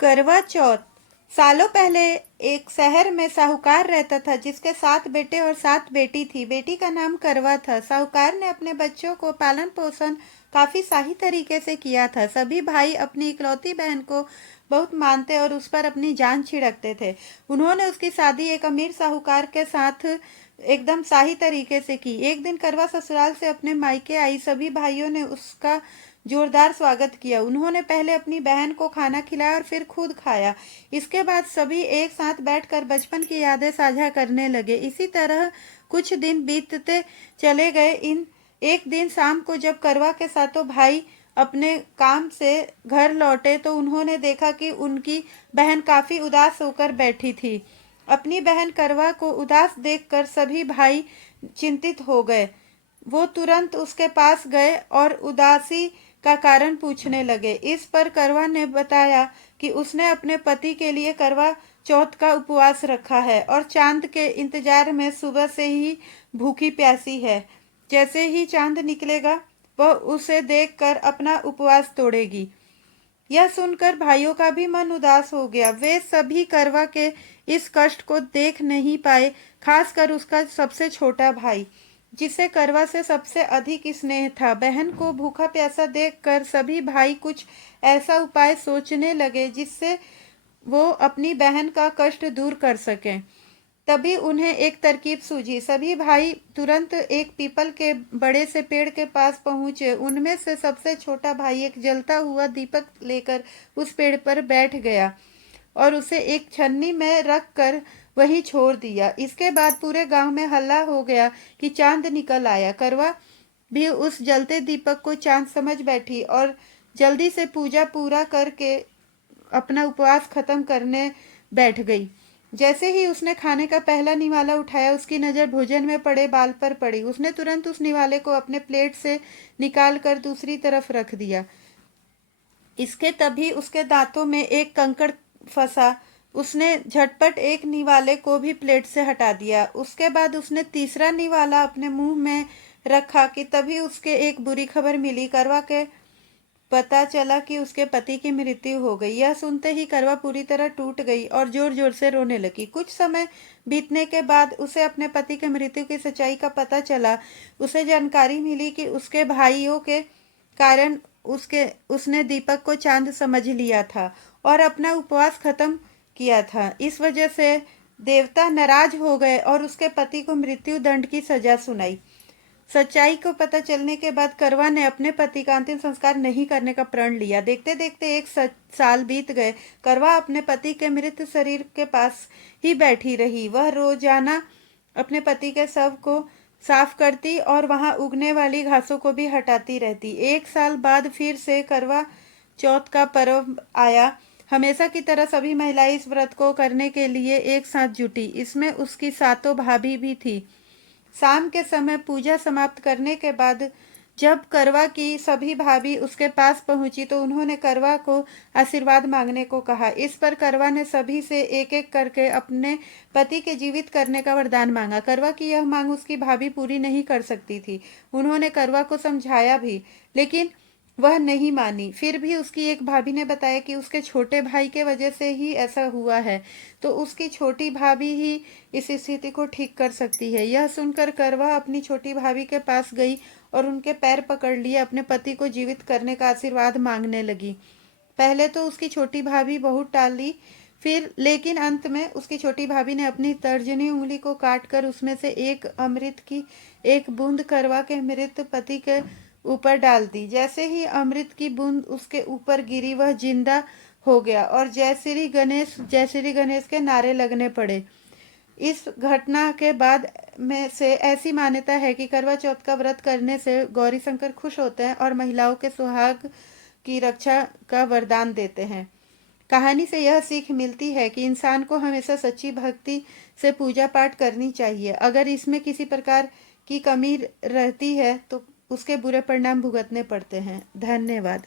करवा चौथ। सालों पहले एक शहर में साहूकार रहता था जिसके 7 बेटे और 7 बेटी थी। बेटी का नाम करवा था। साहूकार ने अपने बच्चों को पालन पोषण काफी शाही तरीके से किया था। सभी भाई अपनी इकलौती बहन को बहुत मानते और उस पर अपनी जान छिड़कते थे। उन्होंने उसकी शादी एक अमीर साहूकार के साथ एकदम शाही तरीके से की। एक दिन करवा ससुराल से अपने मायके आई। सभी भाइयों ने उसका जोरदार स्वागत किया। उन्होंने पहले अपनी बहन को खाना खिलाया और फिर खुद खाया। इसके बाद सभी एक साथ बैठकर बचपन की यादें साझा करने लगे। इसी तरह कुछ दिन बीतते चले गए। इन एक दिन शाम को जब करवा के सातों भाई अपने काम से घर लौटे तो उन्होंने देखा कि उनकी बहन काफी उदास होकर बैठी थी। अपनी बहन करवा को उदास देखकर सभी भाई चिंतित हो गए। वो तुरंत उसके पास गए और उदासी का कारण पूछने लगे। इस पर करवा ने बताया कि उसने अपने पति के लिए करवा चौथ का उपवास रखा है और चांद के इंतजार में सुबह से ही भूखी प्यासी है। जैसे ही चांद निकलेगा वह उसे देखकर अपना उपवास तोड़ेगी। यह सुनकर भाइयों का भी मन उदास हो गया। वे सभी करवा के इस कष्ट को देख नहीं पाए, खासकर उसका सबसे छोटा भाई जिसे करवा से सबसे अधिक स्नेह था। बहन को भूखा प्यासा देखकर सभी भाई कुछ ऐसा उपाय सोचने लगे जिससे वो अपनी बहन का कष्ट दूर कर सकें। तभी उन्हें एक तरकीब सूझी। सभी भाई तुरंत एक पीपल के बड़े से पेड़ के पास पहुंचे। उनमें से सबसे छोटा भाई एक जलता हुआ दीपक लेकर उस पेड़ पर बैठ गया और उसे एक छन्नी में रख कर वहीं छोड़ दिया। इसके बाद पूरे गांव में हल्ला हो गया कि चांद निकल आया। करवा भी उस जलते दीपक को चांद समझ बैठी और जल्दी से पूजा पूरा करके अपना उपवास खत्म करने बैठ गई। जैसे ही उसने खाने का पहला निवाला उठाया उसकी नज़र भोजन में पड़े बाल पर पड़ी। उसने तुरंत उस निवाले को अपने प्लेट से निकाल कर दूसरी तरफ रख दिया। इसके तभी उसके दांतों में एक कंकड़ फंसा। उसने झटपट एक निवाले को भी प्लेट से हटा दिया। उसके बाद उसने तीसरा निवाला अपने मुंह में रखा कि तभी उसके एक बुरी खबर मिली। करवा के पता चला कि उसके पति की मृत्यु हो गई। यह सुनते ही करवा पूरी तरह टूट गई और जोर जोर से रोने लगी। कुछ समय बीतने के बाद उसे अपने पति की मृत्यु की सच्चाई का पता चला। उसे जानकारी मिली कि उसके भाइयों के कारण उसने दीपक को चांद समझ लिया था और अपना उपवास खत्म किया था। इस वजह से देवता नाराज हो गए और उसके पति को मृत्यु दंड की सजा सुनाई। सच्चाई को पता चलने के बाद करवा ने अपने पति का अंतिम संस्कार नहीं करने का प्रण लिया। देखते देखते एक साल बीत गए। करवा अपने पति के मृत शरीर के पास ही बैठी रही। वह रोजाना अपने पति के शव को साफ करती और वहां उगने वाली घासों को भी हटाती रहती। एक साल बाद फिर से करवा चौथ का पर्व आया। हमेशा की तरह सभी महिलाएं इस व्रत को करने के लिए एक साथ जुटी। इसमें उसकी सातों भाभी भी थी। शाम के समय पूजा समाप्त करने के बाद जब करवा की सभी भाभी उसके पास पहुंची तो उन्होंने करवा को आशीर्वाद मांगने को कहा। इस पर करवा ने सभी से एक एक करके अपने पति के जीवित करने का वरदान मांगा। करवा की यह मांग उसकी भाभी पूरी नहीं कर सकती थी। उन्होंने करवा को समझाया भी, लेकिन वह नहीं मानी। फिर भी उसकी एक भाभी ने बताया कि उसके छोटे भाई के वजह से ही ऐसा हुआ है, तो उसकी छोटी भाभी ही इस स्थिति को ठीक कर सकती है। यह सुनकर करवा अपनी छोटी भाभी के पास गई और उनके पैर पकड़ लिए अपने पति को जीवित करने का आशीर्वाद मांगने लगी। पहले तो उसकी छोटी भाभी बहुत टाली, फिर लेकिन अंत में उसकी छोटी भाभी ने अपनी तर्जनी उंगली को काटकर उसमें से एक अमृत की एक बूंद करवा के मृत पति के ऊपर डाल दी। जैसे ही अमृत की बूंद उसके ऊपर गिरी वह जिंदा हो गया और जय श्री गणेश के नारे लगने पड़े। इस घटना के बाद में से ऐसी मान्यता है कि करवा चौथ का व्रत करने से गौरी शंकर खुश होते हैं और महिलाओं के सुहाग की रक्षा का वरदान देते हैं। कहानी से यह सीख मिलती है कि इंसान को हमेशा सच्ची भक्ति से पूजा पाठ करनी चाहिए। अगर इसमें किसी प्रकार की कमी रहती है तो उसके बुरे परिणाम भुगतने पड़ते हैं। धन्यवाद।